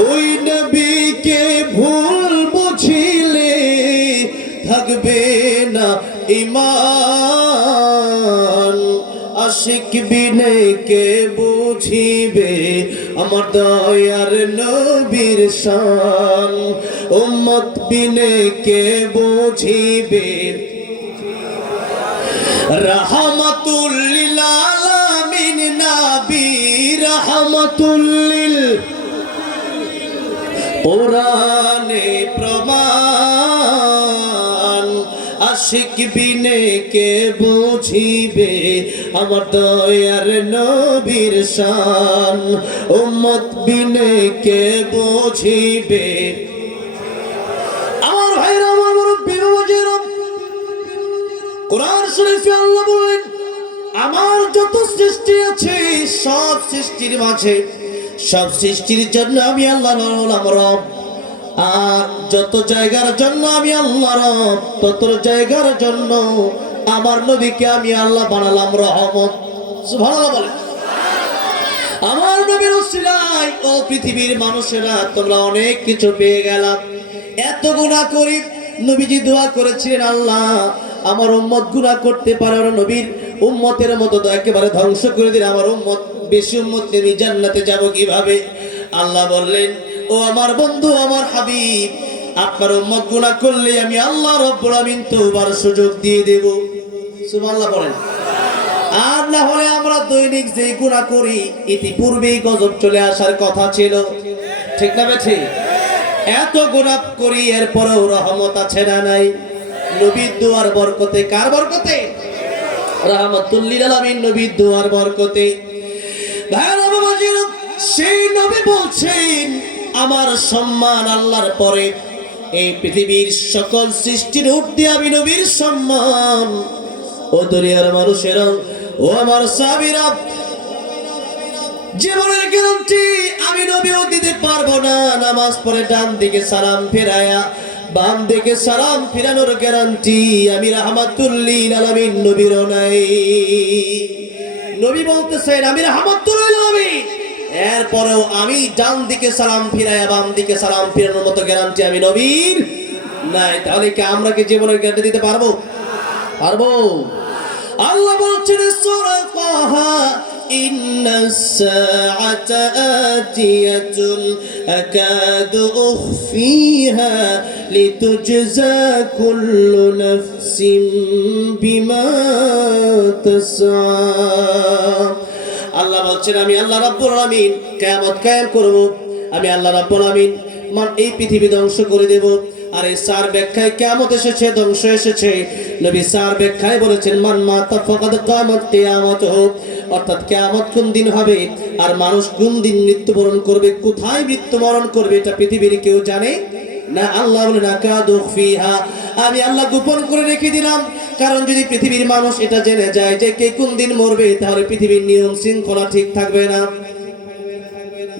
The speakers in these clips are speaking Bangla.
ওই নবীকে ভুল বুঝিলে থাকবে না ইমান আশিক বিনে বুঝিবে আমার দয়ার নবীর শান। উম্মত বিনে বুঝিবে। রহমতুল্লিল আলামিন, নবী রহমতুল্লিল কোরআনে প্রমাণ, আশিক বিনে কে বুঝিবে? আমার দয়ার নবীর শান, উম্মত বিনে কে বুঝিবে? আমার ভাইরা, আমার মুরব্বী বাবাজিরা কোরআন শরীফে আল্লাহ বলেন, আমার যত সৃষ্টি আছে, সব সৃষ্টির মাঝে সব সৃষ্টির জন্য আমি আল্লাহ রব। আর যত জায়গার জন্য আমি আল্লাহ রব, তত জায়গার জন্য আমার নবীকে আমি আল্লাহ বানালাম রহমত। সুবহানাল্লাহ বলেন। আমার নবীর উসিলায় ও পৃথিবীর মানুষেরা তোমরা অনেক কিছু পেয়ে গেলাম এত গুণা করি, নবীজি দোয়া করেছিলেন আল্লাহ, আমার উম্মত গুণা করতে পারে নবীর। উম্মতের মতো তো একেবারে ধ্বংস করে দিলে আমার উম্মত। বেশি উম্মত নিয়ে আমি জান্নাতে যাব কীভাবে? আল্লাহ বললেন, ও আমার বন্ধু, আমার হাবিব, আপনার উম্মত গুণা করলে আমি আল্লাহ রব্বুল আমিন তওবার সুযোগ দিয়ে দেব। সুবহানাল্লাহ বলেন। আর না হলে আমরা দৈনিক যে গুণা করি, ইতিপূর্বেই গজব চলে আসার কথা ছিল। ঠিক না বেঠি? এত গুণা করি, এরপরেও রহমত আছে না নাই? নবীর দুয়ার বরকতে, কার বরকতে? রহমতুল্লিল আলামিন নবীর দুয়ার বরকতে। সেই নবী বলছেন, আমার সম্মান আল্লাহর পরে। এই পৃথিবীর সকল সৃষ্টির ঊর্ধ্বে আমি নবীর সম্মান। ও দুনিয়ার মানুষেরা ও আমার সাবিরা জীবনের গ্যারান্টি আমি নবীও দিতে পারব না। নামাজ পড়ে ডান দিকে সালাম ফেরায়া, বাম দিকে সালাম ফিরানোর গ্যারান্টি আমি রাহমাতুল্লিল আলামিন নবীর নাই। নবী বলতেছেন আমি রাহমাতুল্লিল আলামিন এরপরেও আমি ডান দিকে সালাম ফিরায়া বাম দিকে সালাম ফিরানোর মতো গ্যারান্টি আমি নবীর নাই তাহলে কি আমরা কি জীবনের গ্যারান্টি দিতে পারবো পারবো আল্লাহ বলছেন সূরা তাহা إن الساعة آتية أكاد أخفيها লিতুজজা কুল্লু নাফসিন বিমা তাসআ। আল্লাহ বলছেন, আমি আল্লাহ রাব্বুল আমিন কিয়ামত কায়েম করব। আমি আল্লাহ রাব্বুল আমিন মান এই পৃথিবী ধ্বংস করে দেব। আর এই সার ব্যাখ্যায় কেয়ামত এসেছে, ধ্বংস এসেছে। নবী সার ব্যাখ্যায় বলেছেন, মান মাতা ফকাদ কামত কেয়ামত হোক অর্থাৎ কেয়ামত কোন দিন হবে আর মানুষ কোন দিন মৃত্যুবরণ করবে, কোথায় মৃত্যুবরণ করবে, এটা পৃথিবীর কেউ জানে না, আল্লাহ বলে, না কাদু ফিহা। আমি আল্লাহ গোপন করে রেখে দিলাম। কারণ যদি পৃথিবীর মানুষ এটা জেনে যায় যে কে কোন দিন মরবে, তাহলে পৃথিবীর নিয়ম শৃঙ্খলা ঠিক থাকবে না।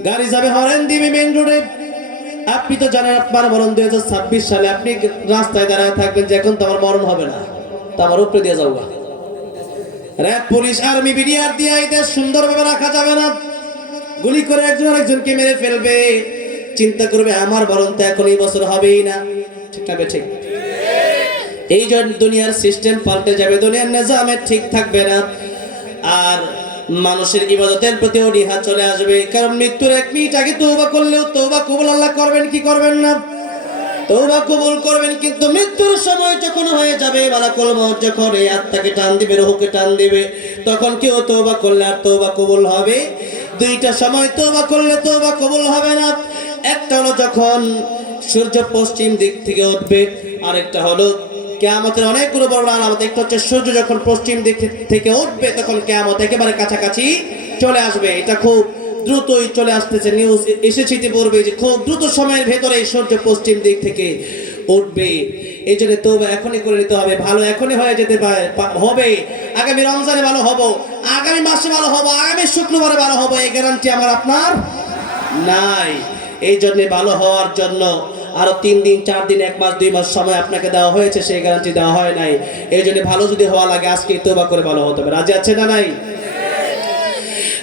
গাড়ি যাবে হরেন দিবে মেন রোডে। আপনি তো জানেন, আপনার মরণ দুই ছাব্বিশ সালে আপনি রাস্তায় দাঁড়ায় থাকবেন যে এখন তো আমার মরণ হবে না। তা আমার উপরে দিয়ে গা। র্যাব, পুলিশ, আর্মি, বিডিআর দিয়ে সুন্দরভাবে রাখা যাবে না। গুলি করে একজন আরেকজনকে মেরে ফেলবে। চিন্তা করবে, আমার মরণ তো এখন এই বছর হবেই না। ঠিক না ঠিক এই জন্য দুনিয়ার সিস্টেম পাল্টে যাবে, দুনিয়ার নিজামে ঠিক থাকবে না। আর মানুষের ইবাদতের প্রতি অনীহা চলে আসবে। কারণ মৃত্যুর এক মিনিট আগে তৌবা করলেও তৌবা কবুল আল্লাহ করবেন কি করবেন না? তৌবা কবুল করবেন, কিন্তু মৃত্যুর সময় যখন হয়ে যাবে, মালাকুল মউত যখন এই আত্মাকে টান দিবে, রুহকে টান দিবে, তখন কেউ তৌবা করলে আর তৌবা কবুল হবে। দুইটা সময় তৌবা করলে তৌবা কবুল হবে না। একটা হলো যখন সূর্য পশ্চিম দিক থেকে উঠবে, আরেকটা হলো কেয়ামতের অনেকগুলো বড় আলামত একটা হচ্ছে সূর্য যখন পশ্চিম দিক থেকে উঠবে, তখন কেয়ামত একেবারে কাছাকাছি চলে আসবে। এটা খুব দ্রুতই চলে আসতেছে নিউজ এসেছে পড়বে যে খুব দ্রুত সময়ের ভেতরে সূর্য পশ্চিম দিক থেকে উঠবে। এই জন্য তো এখনই করে নিতে হবে। ভালো এখনই হয়ে যেতে পারে হবে। আগামী রমজানে ভালো হব। আগামী মাসে ভালো হব। আগামী শুক্রবারে ভালো হব। এই গ্যারান্টি আমার আপনার নাই। এই জন্য ভালো হওয়ার জন্য আরও তিন দিন, চার দিন, এক মাস, দুই মাস সময় আপনাকে দেওয়া হয়েছে, সেই গ্যারান্টি দেওয়া হয় নাই। এই জন্য ভালো যদি হওয়া লাগে আজকে তোবা করে ভালো হতে হবে। রাজি আছে না নাই?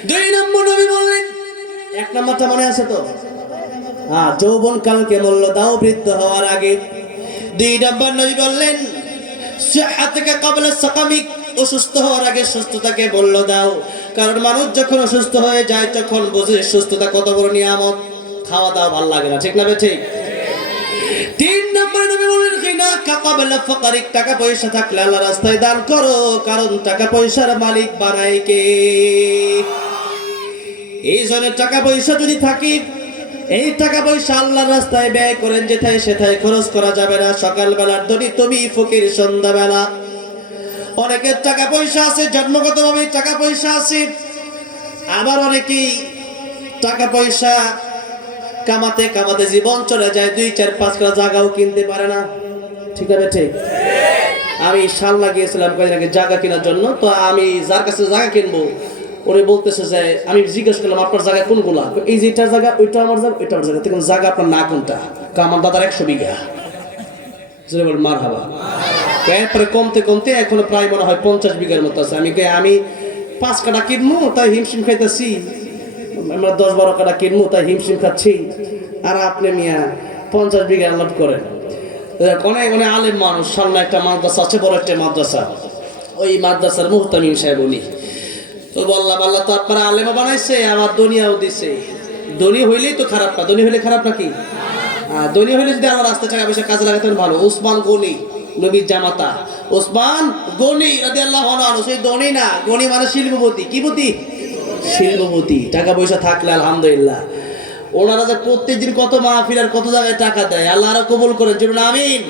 দুই নম্বর নবী বললেন, এক নম্বরটা মনে আছে তো? হ্যাঁ যৌবন কালকে মূল্য দাও বৃদ্ধ হওয়ার আগে। দুই নম্বর নবী বললেন অসুস্থ হওয়ার আগে সুস্থতাকে দাও। কারণ মানুষ যখন অসুস্থ হয়ে যায়, তখন বুঝে সুস্থতা কত বড় নিয়ামত। খাওয়া দাওয়া ভালো লাগে না, ঠিক না বেঠিক? তিন নম্বরে নবী বলেন কিনা কাকাবেলা ফকারিক, টাকা পয়সা থাকলে আল্লাহ রাস্তায় দান করো, কারণ টাকা পয়সার মালিক বানায় কে? এই জন্য টাকা পয়সা যদি থাকি, এই টাকা পয়সা আল্লাহর রাস্তায় ব্যয় করেন, যেথায় সেথায় খরচ করা যাবে না। সকালবেলার ধনী, তুমি ফকির, সন্ধ্যাবেলা। অনেকের টাকা পয়সা আছে জন্মগতভাবে টাকা পয়সা আছে। আবার অনেকেই টাকা পয়সা কামাতে কামাতে জীবন চলে যায়, দুই, চার, পাঁচ কাটা জায়গাও কিনতে পারে না। ঠিক আছে ঠিক? আমি সাল লাগিয়েছিলাম কয়েকদিন আগে জায়গা কেনার জন্য, তো আমি যার কাছে জায়গা কিনবো ওরে বলতেছে যে, আমি জিজ্ঞেস করলাম, আপনার জায়গা কোনগুলা? এই যে এটার জায়গা ওইটা আমার জায়গা ওইটা আমার জায়গা জায়গা আপনার না কোনটা? আমার দাদার একশো বিঘা। মার হাবা এরপরে কমতে কমতে এখনও প্রায় মনে হয় পঞ্চাশ বিঘার মতো আছে। আমি আমি পাঁচ কাটা কিনবো তাই হিমশিম খাইতেছি। আমরা দশ বারো কাটা কিনবো, তাই হিমশিম খাচ্ছি। আর আপনি মিয়া, পঞ্চাশ বিঘা আলাপ করেন। অনেক অনেক আলেম মানুষ, সামনে একটা মাদ্রাসা আছে, বড় একটা মাদ্রাসা। ওই মাদ্রাসার মুহতামিম সাহেব উনি। তো বললাম আল্লাহ তো আপনারা আলেমও বানাইছে আমার দুনিয়াও দিছে। ধনী হইলেই তো খারাপ না, ধনী হইলে খারাপ নাকি? ধনী হইলে যদি আমার রাস্তায় টাকা পয়সা কাজে লাগাতেন ভালো। ওসমান গনি, নবীর জামাতা। ওসমান গনি রাদি আল্লাহ সেই ধনী না গনি মানে শিল্পপতি। কি পতি? শিল্পপতি টাকা পয়সা থাকলে আলহামদুলিল্লাহ। ওনারা যে প্রত্যেকদিন কত মাহফিল আর কত জায়গায় টাকা দেয়, আল্লাহ আরও কবুল করেন যেমন আমিন।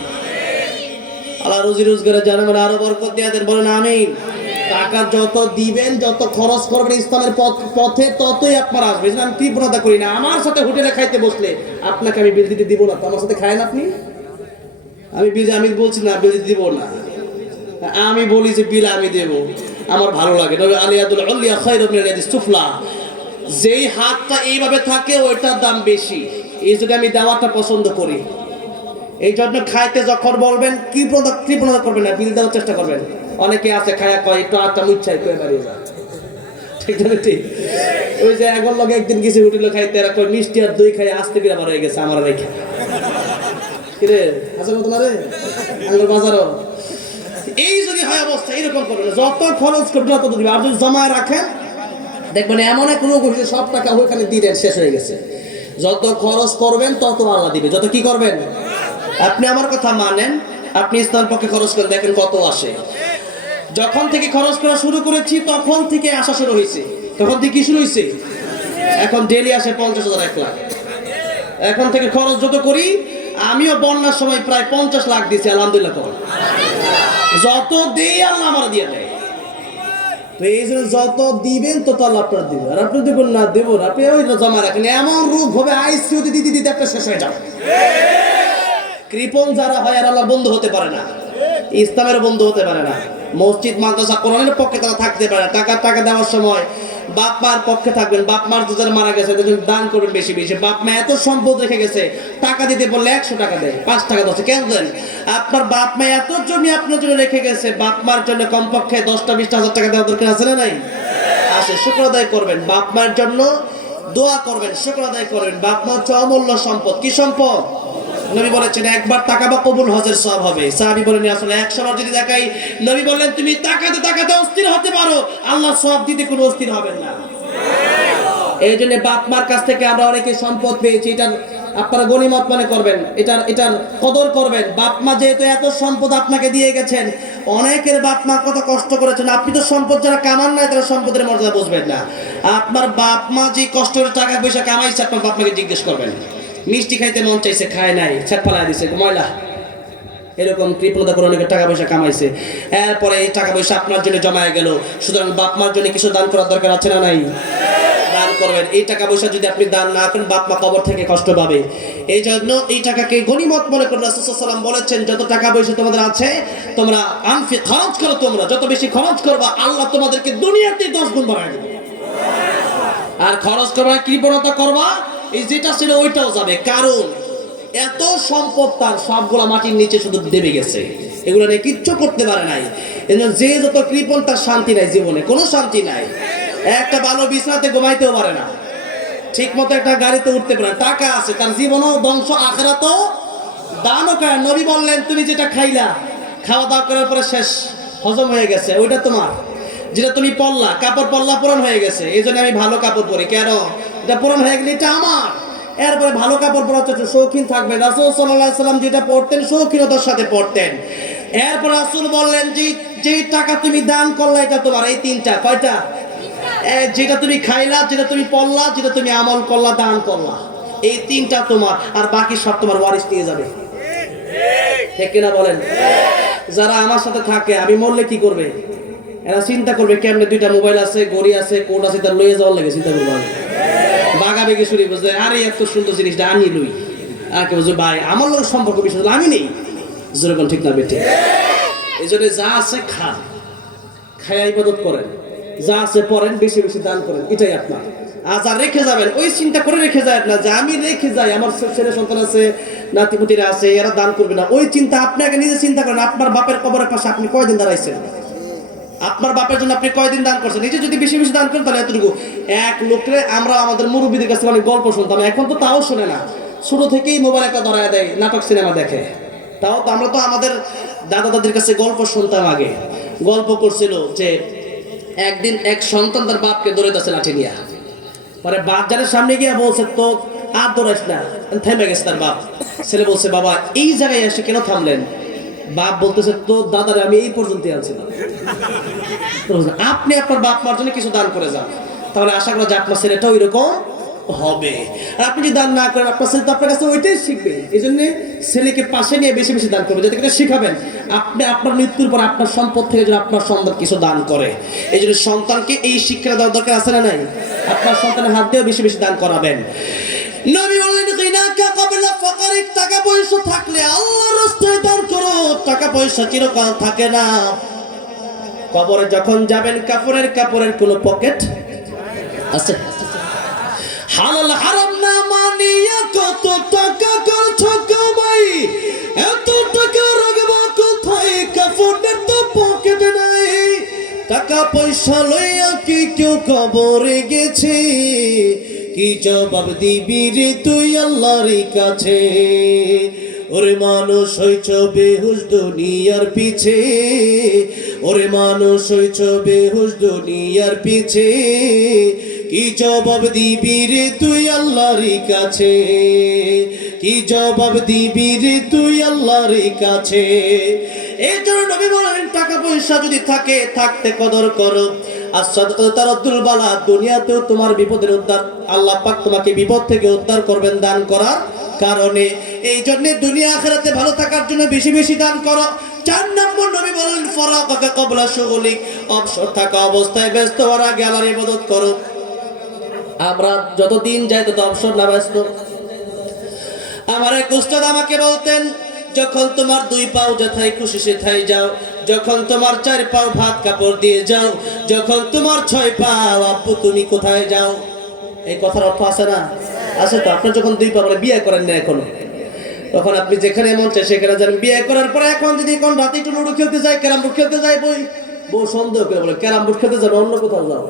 আল্লাহ রুজি রোজগারের জানে মানে আরও বরকত দিয়ে দেন, বলেন, আমিন। টাকা যত দিবেন, যত খরচ করবেন, ইসলামের পথে ততই আপনার আসবে। জন্য আমি কৃপণতা করি না। আমার সাথে হোটেলে খাইতে বসলে আপনাকে আমি বিল দিতে দিব না। তো আমার সাথে খায়েন আপনি? আমি বিল আমি বলছি না, বিল দিতে দিব না। আমি বলি যে বিল আমি দেব। আমার ভালো লাগে। আলিয়াদুল আলিয়া ইয়াদিস সুফলা যেই হাতটা এইভাবে থাকে, ওইটার দাম বেশি। এই জন্য আমি দেওয়াটা পছন্দ করি। এই জন্য খাইতে যখন বলবেন কৃপণতা কৃপণতা করবেন না, বিল দেওয়ার চেষ্টা করবেন। অনেকে আছে, খায়া কয়, একটু আটটা মুচ্ছাই কয়ে বাড়িয়ে যায় ঠিক না, ঠিক? ওই যে এখন লগে একদিন গেছে হোটেলে খাইতে, এরা কয়, মিষ্টি আর দই খাই আসতে বিরা বার হয়ে গেছে আমার রেখে কিরে, আছে কত না রে বাজারও? এই যদি হয় অবস্থা এরকম করবেন না। যত খরচ করবেন তত দিবে। আর যদি জমায় রাখেন, দেখবেন এমন এক রোগ হয়েছে, সব টাকা ওইখানে দিলেন শেষ হয়ে গেছে। যত খরচ করবেন, তত আল্লাহ দিবে। যত কি করবেন? আপনি আমার কথা মানেন, আপনি ইসলাম পক্ষে খরচ করেন, দেখেন কত আসে। যখন থেকে খরচ করা শুরু করেছি, তখন থেকে আসা শুরু হয়েছে। তখন থেকে কি শুরু হয়েছে? এখন ডেলি আসে পঞ্চাশ হাজার, এক লাখ। এখন থেকে খরচ যত করি আমিও বন্যার সময় প্রায় পঞ্চাশ লাখ দিয়েছি, আলহামদুলিল্লাহ যত দেই আল্লাহ আমার দিয়ে দেয়। যত দিবেন, তত আল্লাহ আর আপনি দেবেন না, দেবো আপনি ওই জমা রাখেন। এমন রূপ হবে আইসিউতে দিতে দিতে আপনার শেষ হয়ে যাবে। কৃপণ যারা হয়, আর আল্লাহর বন্ধু হতে পারে না। ইসলামের বন্ধু হতে পারে না। মসজিদ, মাদ্রাসা, কোরআনের পক্ষে তারা থাকতে পারে টাকা টাকা দেওয়ার সময় বাপ মার পক্ষে থাকবেন, বাপ মার যারা মারা গেছে তাদের দান করবেন বেশি বেশি। বাপ মা এত সম্পদ রেখে গেছে, টাকা দিতে বললে একশো টাকা দেয়, পাঁচ টাকা দশ, কেন দেন? আপনার বাপ মা এত জমি আপনার জন্য রেখে গেছে, বাপ মার জন্য কমপক্ষে দশটা, বিশটা হাজার টাকা দেওয়া দরকার আছে না নাই? আসে, শুক্র আদায় করবেন, বাপ মার জন্য দোয়া করবেন, শুক্র আদায় করবেন। বাপ মা হচ্ছে অমূল্য সম্পদ, কি সম্পদ? নবী বলেছেন, একবার টাকা বা কবুল হজের সব হবে। সাহাবি বলেন আসলে একশো বার যদি দেখাই নবী বললেন, তুমি টাকাতে টাকাতে অস্থির হতে পারো। আল্লাহ সব দিতে কোনো অস্থির হবেন না। এই জন্য বাপ মার কাছ থেকে আমরা অনেকে সম্পদ পেয়েছি। এটার আপনারা গণিমত মনে করবেন। এটার এটার কদর করবেন। বাপ মা যেহেতু এত সম্পদ আপনাকে দিয়ে গেছেন, অনেকের বাপ মা কত কষ্ট করেছেন। আপনি তো সম্পদ যারা কামান নাই, তারা সম্পদের মর্যাদা বুঝবেন না। আপনার বাপ মা যে কষ্ট করে টাকা পয়সা কামাইছে, আপনার বাপ মাকে জিজ্ঞেস করবেন। মিষ্টি খাইতে মন চাইছে, খায় নাই ছাট ফালাই দিছে ময়লা এরকম কৃপণতা করে অনেকে টাকা পয়সা কামাইছে। এরপরে এই টাকা পয়সা আপনার জন্য জমায় গেল। সুতরাং বাপ মার জন্য কিছু দান করার দরকার আছে না নাই? দান করবেন। এই টাকা পয়সা যদি আপনি দান না করেন, বাপ মা কবর থেকে কষ্ট পাবে। এই জন্য এই টাকাকে গণিমত মনে করুন রাসূলুল্লাহ বলেছেন, যত টাকা পয়সা তোমাদের আছে, তোমরা আনফি খরচ করো তোমরা। যত বেশি খরচ করবা, আল্লাহ তোমাদেরকে দুনিয়াতে দশ গুণ বাড়ায় দেবে। আর খরচ করবা কৃপণতা করবা এই যেটা ছিল ওইটাও যাবে। কারণ এত সম্পদ তার সবগুলা মাটির নিচে শুধু দেবে গেছে। এগুলো নিয়ে কিচ্ছু করতে পারে নাই। যে যত কৃপণ তার শান্তি নাই জীবনে। কোনো শান্তি নাই। একটা ভালো বিছানাতে ঘুমাইতেও পারে না। ঠিক মতো একটা গাড়িতে উঠতে পারে না। টাকা আছে, তার জীবনও ধ্বংস আখেরা তো দানও খায় নবী বললেন, তুমি যেটা খাইলা, খাওয়া দাওয়া করার পরে শেষ, হজম হয়ে গেছে। ওইটা তোমার। যেটা তুমি পড়লা কাপড় পড়লা পূরণ হয়ে গেছে। এই জন্য আমি ভালো কাপড় পরি। কেন? এটা পূরণ হয়ে গেলে এটা আমার। এরপরে ভালো কাপড় পরা হচ্ছে শৌখিন থাকবে। রাসুল সাল্লাম যেটা পড়তেন শৌখিনতার সাথে পড়তেন এরপর রাসুল বললেন যে যেই টাকা তুমি দান করলা, এটা তোমার। এই তিনটা, কয়টা? যেটা তুমি খাইলা, যেটা তুমি পড়লা যেটা তুমি আমল করলা, দান করলা। এই তিনটা তোমার, আর বাকি সব তোমার ওয়ারিস নিয়ে যাবে। ঠিক কিনা বলেন? যারা আমার সাথে থাকে, আমি মরলে কি করবে? এরা চিন্তা করবে, কেমনে দুইটা মোবাইল আছে গড়ি আছে কোড আছে, তার লইয়ে যাওয়ার লাগে চিন্তা করব আমি। বাগা শুনি, বুঝলে? আরে, এত সুন্দর জিনিসটা আনি লই। আর বলছে ভাই আমার লোক সম্পর্ক বিষয় আমি নেই। যেরকম ঠিক না বেটে এই জন্য যা আছে খান। খায়া ইবাদত করেন। যা আছে পড়েন, বেশি বেশি দান করেন, এটাই আপনার। আর রেখে যাবেন, ওই চিন্তা করে রেখে যায় না, যে আমি রেখে যাই, আমার ছেলে সন্তান আছে, নাতিপুতিরা আছে, এরা দান করবে না। ওই চিন্তা আপনি আগে নিজে চিন্তা করেন, আপনার বাপের কবরের পাশে আপনি কয়দিন দাঁড়াইছেন? আপনার বাপের জন্য আপনি কয়দিন দান করছেন? নিজে যদি বেশি বেশি দান করেন তাহলে এতটুকু। এক লোকরে আমরা আমাদের মুরব্বীদের কাছে অনেক গল্প শুনতাম, এখন তো তাও শোনে না। ছোট থেকেই মোবাইল একটা ধরায় দেয়, নাটক, সিনেমা দেখে। তাও তো আমরা তো আমাদের দাদা দাদির কাছে গল্প শুনতাম আগে। গল্প করছিল যে, একদিন এক সন্তান তার বাপকে ধরে যাচ্ছে লাঠি নিয়ে। পরে যাদের সামনে গিয়ে বলছে তো আর দৌড়াইস না। থেমে গেছে তার বাপ। ছেলে বলছে, বাবা, এই জায়গায় এসে কেন থামলেন? বাপ বলতেছে তো দাদারে আমি এই পর্যন্ত আনছিলাম আপনি আপনার বাপ মার জন্য কিছু দান করে যান। তাহলে আশা করা যায় আপনার ছেলেটাও এরকম হবে। আর আপনি যদি দান না করেন, আপনার ছেলে তো আপনার কাছে ওইটাই শিখবে। এই জন্য ছেলেকে পাশে নিয়ে বেশি বেশি দান করবে, যাতে করে শিখাবেন, আপনি আপনার মৃত্যুর পর আপনার সম্পদ থেকে যেন আপনার সন্তান কিছু দান করে, এই জন্য সন্তানকে এই শিক্ষা দেওয়ার দরকার আছে না নাই? আপনার সন্তানের হাত দিয়েও বেশি বেশি দান করাবেন। নবী বললেন, গিনাকা কবলা ফাকারিক, টাকা পয়সা থাকলে আল্লাহর রাস্তায় দান করো, টাকা পয়সা চিরকাল থাকে না। কবরে যখন যাবেন, কাপড়ের কাপড়ের কোনো পকেট আছে? হালাল হারাম না মানিয়া কত টাকা করছ কামাই এত টাকা রাখব কোথায়? কাপড়ের তো পকেট নাই। টাকা পয়সা লইয়া কি কেউ কবরে গেছে? কি জবাব দিবি রে তুই আল্লাহর কাছে? ওরে মানুষ হইছ বেহুশ দুনিয়ার পিছে। ওরে মানুষ হইছ বেহুশ দুনিয়ার পিছে। কি জবাব দিবি রে তুই আল্লাহর কাছে? কি জবাব দিবি রে তুই আল্লাহর কাছে? এই জন্য নবী বলেন, টাকা পয়সা যদি থাকে, থাকতে কদর করো। আর সদকতার আব্দুল বালা, দুনিয়াতেও তোমার বিপদের উদ্ধার। আল্লাহ পাক তোমাকে বিপদ থেকে উদ্ধার করবেন দান করার কারণে। এই জন্য দুনিয়া আখেরাতে ভালো থাকার জন্য বেশি বেশি দান করো। চার নম্বর নবী বলেন, ফরাকাকে কবলা সুগলিক অবসর থাকা অবস্থায় ব্যস্ত হওয়ার আগে আল্লাহর ইবাদত করো। আমরা যত দিন যাই তত অবসর না ব্যস্ত। আমার এক উস্তাদ আমাকে বলতেন, যখন তোমার দুই পাও যথাই খুশি সেথাই যাও। যখন তোমার চার পাও ভাত কাপড় দিয়ে যাও, যখন তোমার ছয় পাও, আব্বু, তুমি কোথায় যাও? এই কথার অর্থ আছে না? আছে তো আপনার যখন দুই পা বিয়ে করেন না এখনও। তখন আপনি যেখানে মন চায় সেখানে যান। বিয়ে করার পরে এখন যদি এখন রাতে একটু লুডো খেলতে যাই ক্যারাম বোর্ড খেলতে যাই বই বউ সন্দেহ করে বলে, ক্যারাম বোর্ড খেলতে যাবে, অন্য কোথাও যাও।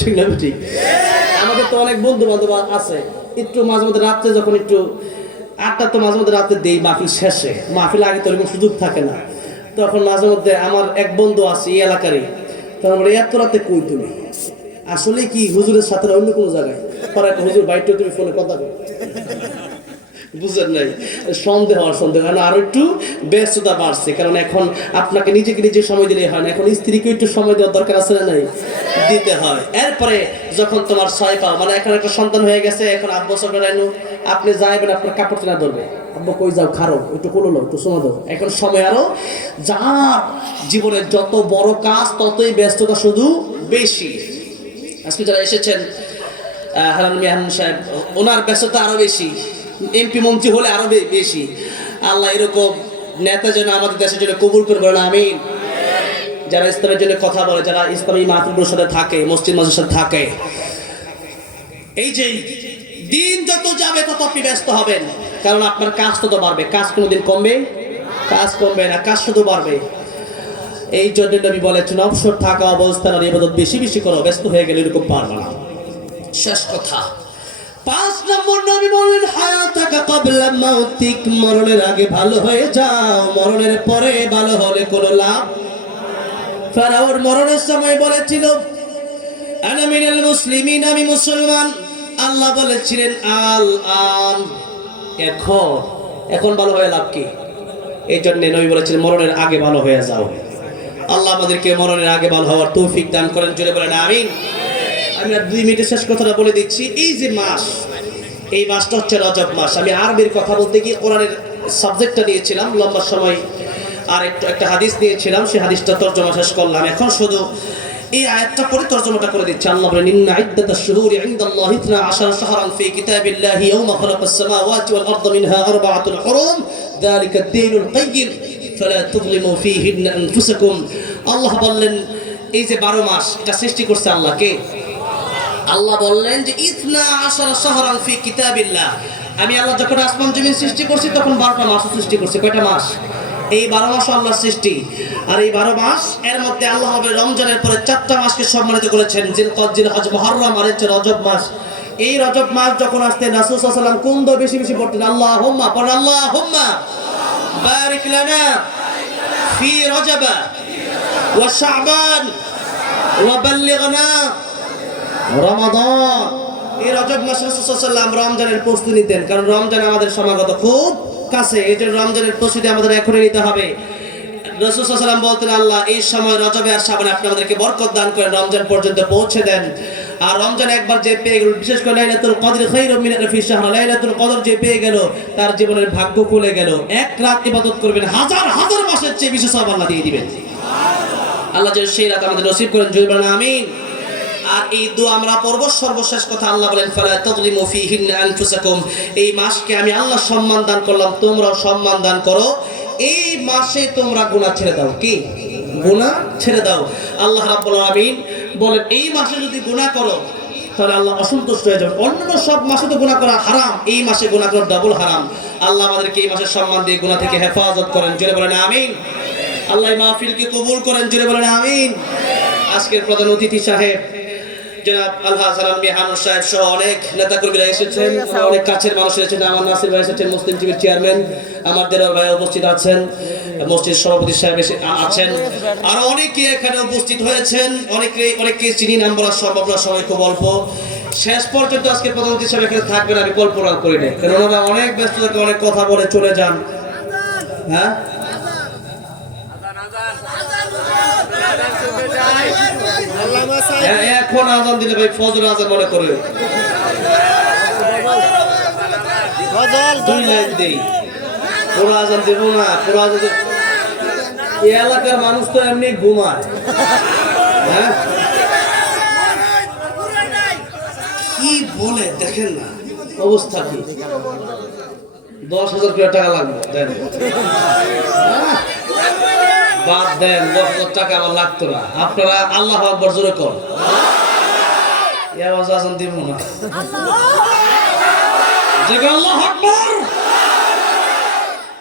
ঠিক না, ঠিক? আমাদের তো অনেক বন্ধু বান্ধব আছে। একটু মাঝে মধ্যে রাত্রে যখন একটু আটটা তো মাঝে মধ্যে রাতে দেই মাহফিল শেষে। মাহফিল আগে তো এরকম সুযোগ থাকে না। তখন মাঝে মধ্যে আমার এক বন্ধু আছে এই এলাকারই। তখন বলে, এত রাতে কই তুমি? আসলে কি, হুজুরের সাথে অন্য কোনো জায়গায়? পরে হুজুর বাইরটা তুমি ফোনে কথা বলো বুঝেন নাই? সন্দেহ আর সন্দেহ কারণ আরও একটু ব্যস্ততা বাড়ছে, কারণ এখন আপনাকে নিজেকে নিজে সময় দিলে হয় না। এখন স্ত্রীকে একটু সময় দেওয়ার দরকার আছে না নাই? দিতে হয়। এরপরে যখন তোমার ছয় পাও মানে এখন একটা সন্তান হয়ে গেছে, এখন আট বছর বেড়াইনো আপনি যাইবেন আপনার কাপড় চেনা ধরবে। কই যাও, খারো, একটু একটু দাও। এখন সময় আরও যার জীবনের যত বড় কাজ, ততই ব্যস্ততা শুধু বেশি। আজকে যারা এসেছেন হারান মিয়ান সাহেব, ওনার ব্যস্ততা আরও বেশি। এমপি মন্ত্রী হলে আরও বেশি। আল্লাহ এরকম নেতা যেন আমাদের দেশের জন্য কবুল করে বলেন, আমিন। যারা ইসলামের জন্য কথা বলে, যারা ইসলামী মাতৃগুলোর সাথে থাকে, মসজিদ মাসের সাথে থাকে, এই যে দিন যত যাবে তত আপনি ব্যস্ত হবেন। কারণ আপনার কাজ তত বাড়বে। কাজ কোনোদিন কমবে, কাজ কমবে না, কাজ শুধু বাড়বে। এই জন্য নবী বলেছেন, অবসর থাকা অবস্থান আর ইবাদত বেশি বেশি করো, ব্যস্ত হয়ে গেলে এরকম পারবে না। শেষ কথা। পাঁচ নম্বর নবী বললেন হায়াতাকা কাবলা মাউতিক, মরণের আগে ভালো হয়ে যাও, মরণের পরে ভালো হলে কোনো লাভ ফেরাউর মরণের সময় বলেছিল, আনা মিনাল মুসলিমিন, আমি মুসলমান। আল্লাহ বলেছিলেন, আল আন, এখন এখন ভালো হয়ে লাভ কি? এই জন্য নবী বলেছিলেন, মরণের আগে ভালো হয়ে যাও। আল্লাহ আমাদেরকে মরণের আগে ভালো হওয়ার তৌফিক দান করেন, জোরে বলেন, আমিন। আমি আর দুই মিনিটের শেষ কথাটা বলে দিচ্ছি। এই যে মাস, এই মাসটা হচ্ছে রজব মাস। আমি আরবির কথা বলতে গিয়ে কোরআনের সাবজেক্টটা নিয়েছিলাম, লম্বা সময় আর একটু একটা হাদিস নিয়েছিলাম, সেই হাদিসটা তর্জমা শেষ করলাম। এখন শুধু এই আয়াতটা পরে তর্জমাটা করে দিচ্ছে। আল্লাহ বলেন, ইন্না ইদ্দাতাশ শুহুরি ইনদাল্লাহি 12 শাহরান ফি কিতাবিল্লাহি ইয়াওমা খালাকাস সামাওয়াতি ওয়াল আরদা মিনহা আরবা'াতুল হুরুম। যালিকা ad-দীনুল কাইয়্যিম ফালা তুযলিমু আনফুসাকুম। আল্লাহ বললেন, এই যে 12 মাস, এটা সৃষ্টি করছে আল্লাহ কে? আল্লাহ বললেন যে, ইতনা আশারা শাহরান ফি কিতাবিল্লাহ। আমি আল্লাহ যখন আসমান জমিন সৃষ্টি করছি, তখন বারোটা মাস সৃষ্টি করছি। কয়টা মাস? এই বারো মাস আল্লাহর সৃষ্টি। আর এই বারো মাস, এর মধ্যে আল্লাহ হবে রমজানের পরে চারটা মাসকে সম্মানিত করেছেন। জিল জিল হজ মহরম আর হচ্ছে রজব মাস। এই রজব মাস যখন আসতেন রাসূল সাল্লাল্লাহু আলাইহি ওয়াসাল্লাম কোন দোয়া বেশি বেশি পড়তেন? আল্লাহ হুম্মা পড়েন আল্লাহ হুম্মা বারিক লানা ফি রজব ওয়া শাবান ওয়া বাল্লিগনা এই রজব রমজানের প্রস্তুতি কারণ রমজান আমাদের সমাগত খুব কাছে। রমজানের প্রস্তুতি আমাদের নিতে হবে। আল্লাহ, এই সময় রজবে আর আপনি আমাদেরকে বরকত দান করেন। রমজান পর্যন্ত পৌঁছে দেন। আর রমজান একবার যে পেয়ে গেল, বিশেষ করে কদর যে পেয়ে তার জীবনের ভাগ্য খুলে গেল। এক রাত ইবাদত করবেন, হাজার হাজার মাসের চেয়ে বিশেষ আল্লাহ দিয়ে দিবেন। আল্লাহ সেই রাত আমাদের নসিব করেন। জয় বলেন, আমিন। আর এই দোয়া আমরা পর্ব সর্বশেষ কথা আল্লাহ বলেন, ফালা তাযলিমু ফীহিন্না আনফুসাকুম। এই মাসকে আমি আল্লাহ সম্মান দান করলাম, তোমরাও সম্মান দান করো। এই মাসে তোমরা গুনাহ ছেড়ে দাও। কি? গুনাহ ছেড়ে দাও। আল্লাহ রাব্বুল আলামিন বলেন, এই মাসে যদি গুনাহ করো, তাহলে আল্লাহ অসন্তুষ্ট হয়ে যাবে। অন্যান্য সব মাসে তো গুনাহ করা হারাম। এই মাসে গুনাহ করা ডাবল হারাম। আল্লাহ আমাদেরকে এই মাসের সম্মান দিয়ে গুনাহ থেকে হেফাজত করেন। জোরে বলেন, আমিন। আল্লাহ মাহফিলকে কবুল করেন। জোরে বলেন, আমিন। আজকের প্রধান অতিথি সাহেব জনাব আলহা সালাম মিহানুর সাহেব সহ অনেক এসেছেন অনেক কাছের মানুষ এসেছেন। আমার নাসির ভাই এসেছেন মুসলিম টিভির চেয়ারম্যান। আমার দেওয়ার ভাই উপস্থিত আছেন মসজিদ সভাপতি সাহেব আছেন। আর অনেকে এখানে উপস্থিত হয়েছেন অনেকে অনেককে চিনি নাম বলা সম্ভব না সময় খুব অল্প। শেষ পর্যন্ত আজকে প্রধান অতিথি সাহেব এখানে থাকবেন আমি কল্পনা করি নাই কারণ ওনারা অনেক ব্যস্ত থাকে অনেক কথা বলে চলে যান। হ্যাঁ হ্যাঁ, এখন আজান দিলে ভাই ফজর আজান মনে করে। দুই লাইন দেই। পুরো আজান দেব না পুরো আজান এই এলাকার মানুষ তো এমনি ঘুমায়। হ্যাঁ? কি বলে দেখেন না। অবস্থা কি? দশ হাজার টাকা লাগবে? বাদ দেন, দশ হাজার টাকা আমার লাগতো না। আপনারা আল্লাহ আকবর জোরে কর আওয়াজ আজান দিব না। আল্লাহ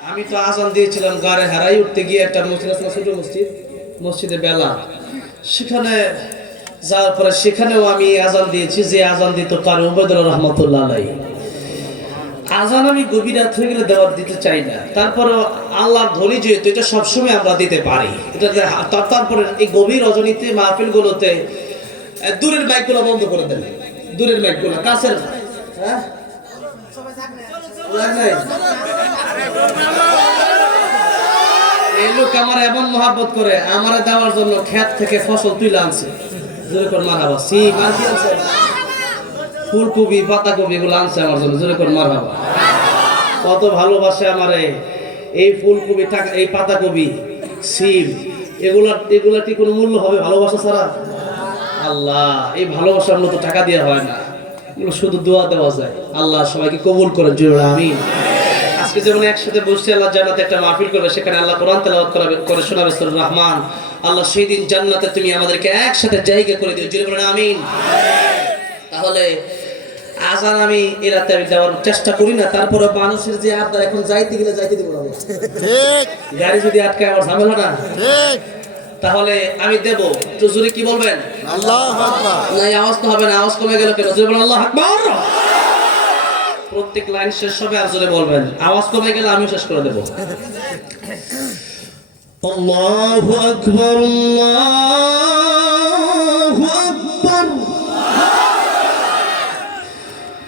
আমি তো আজান দিয়েছিলাম গাড়ে হারাই উঠতে গিয়ে একটা মসজিদ আছে ছোট মসজিদ? মসজিদে বেলা। সেখানে যাওয়ার পরে সেখানেও আমি আজান দিয়েছি, যে আজান দিত তার উবেদুল্লাহ রহমতুল্লাহ আলাই আজান আমি গভীর রাত হয়ে গেলে দেওয়ার দিতে চাই না। তারপরে আল্লাহর ধ্বনি যেহেতু এটা সবসময় আমরা দিতে পারি। এটা তারপরে এই গভীর রজনীতে মাহফিলগুলোতে আহ, দূরের বাইকগুলো বন্ধ করে দেন। দূরের বাইকগুলো কাছের হ্যাঁ? এই লোক আমার এমন মহাব্বত করে আমারে দেওয়ার জন্য ক্ষেত থেকে ফসল তুলে আনছে। জোরে করে আনছে? ফুলকপি, পাতাকপি এগুলো আনছে আমার জন্য। জোরে করে মারাবা কত ভালোবাসে আমারে। এই ফুলকপি এই পাতাকপি, সিম, এগুলা এগুলা কি কোনো মূল্য হবে ভালোবাসা ছাড়া? আল্লাহ, এই ভালোবাসার মতো টাকা দেওয়া হয় না। এগুলো শুধু দোয়া দেওয়া যায়। আল্লাহ সবাইকে কবুল করেন, জোরে আমিন। আজকে যেমন একসাথে বসে আল্লাহ জান্নাতে একটা মাহফিল করবে, সেখানে আল্লাহ কোরআন তেলাওয়াত করাবে করে শোনাবে সুর রহমান। আল্লাহ সেই দিন জান্নাতে তুমি আমাদেরকে একসাথে জায়গা করে দিও, জোরে বলেন, আমিন। তাহলে আজান আমি এ রাতে আমি যাওয়ার চেষ্টা করি না তারপরে মানুষের যে আবদার এখন যাইতে গেলে যাইতে দিব না ঠিক। গাড়ি যদি আটকায় আমার ঝামেলা না? ঠিক। তাহলে আমি দেব। জোরে কি বলবেন? আল্লাহ আকবার। না আওয়াজ তো হবে না আওয়াজ কমে গেল কেন? জোরে বলেন আল্লাহ আকবার! প্রত্যেক লাইন শেষ হবে আর জোরে বলবেন। আওয়াজ কমে গেলে আমি শেষ করে দেব। আল্লাহু আকবার আল্লাহু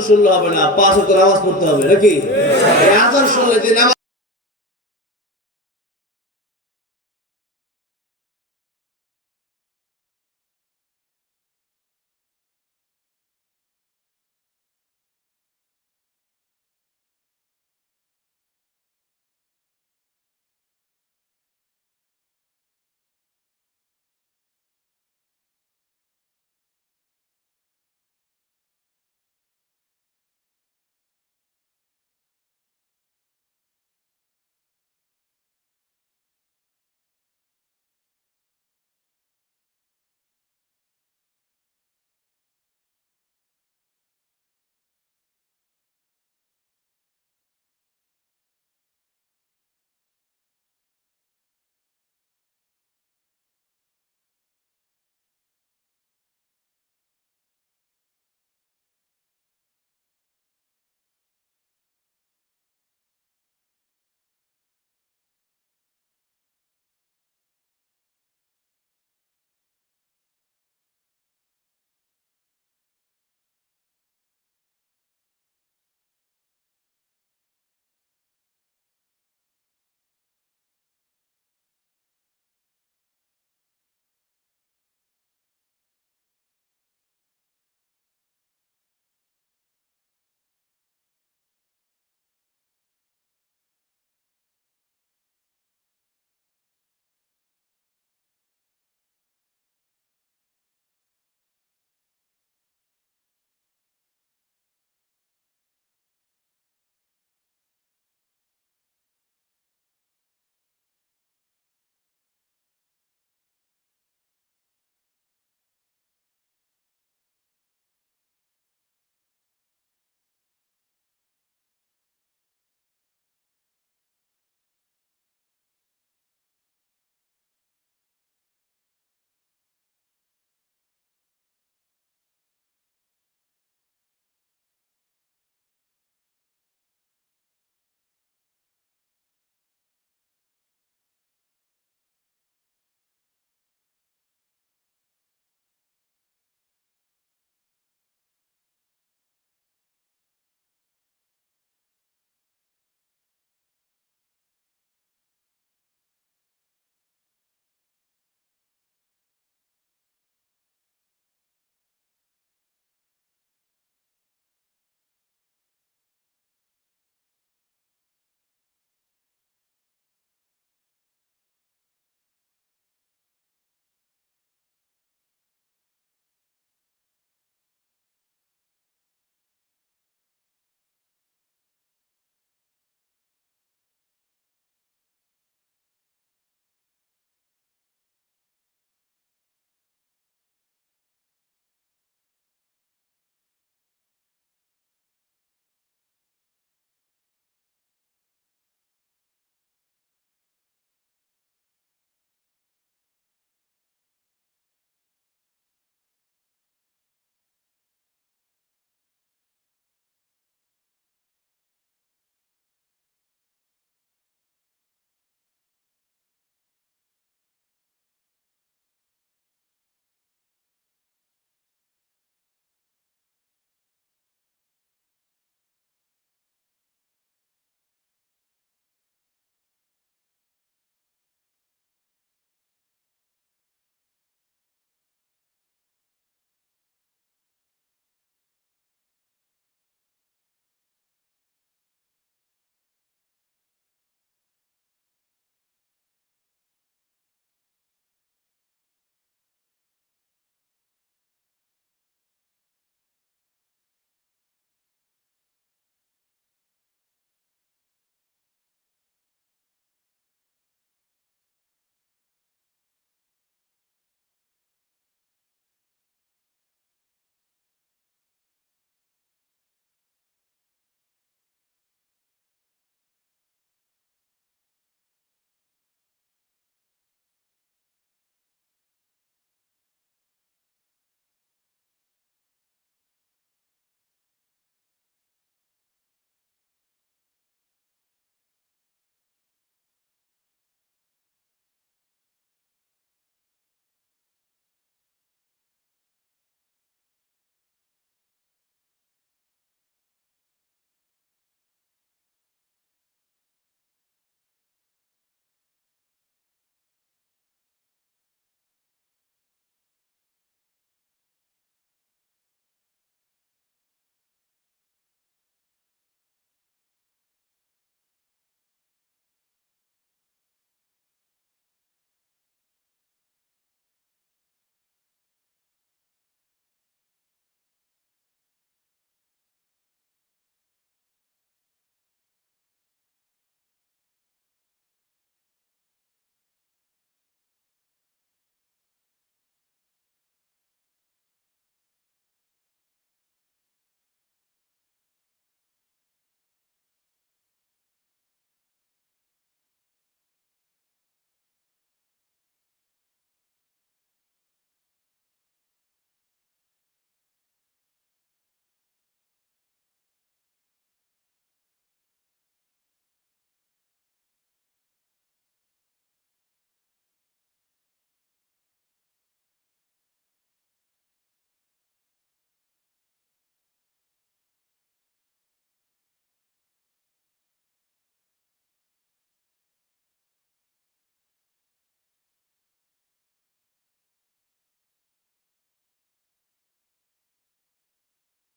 শুনলে হবে না পাঁচ ওয়াক্ত আওয়াজ পড়তে হবে নাকি? আজান শুনলে যে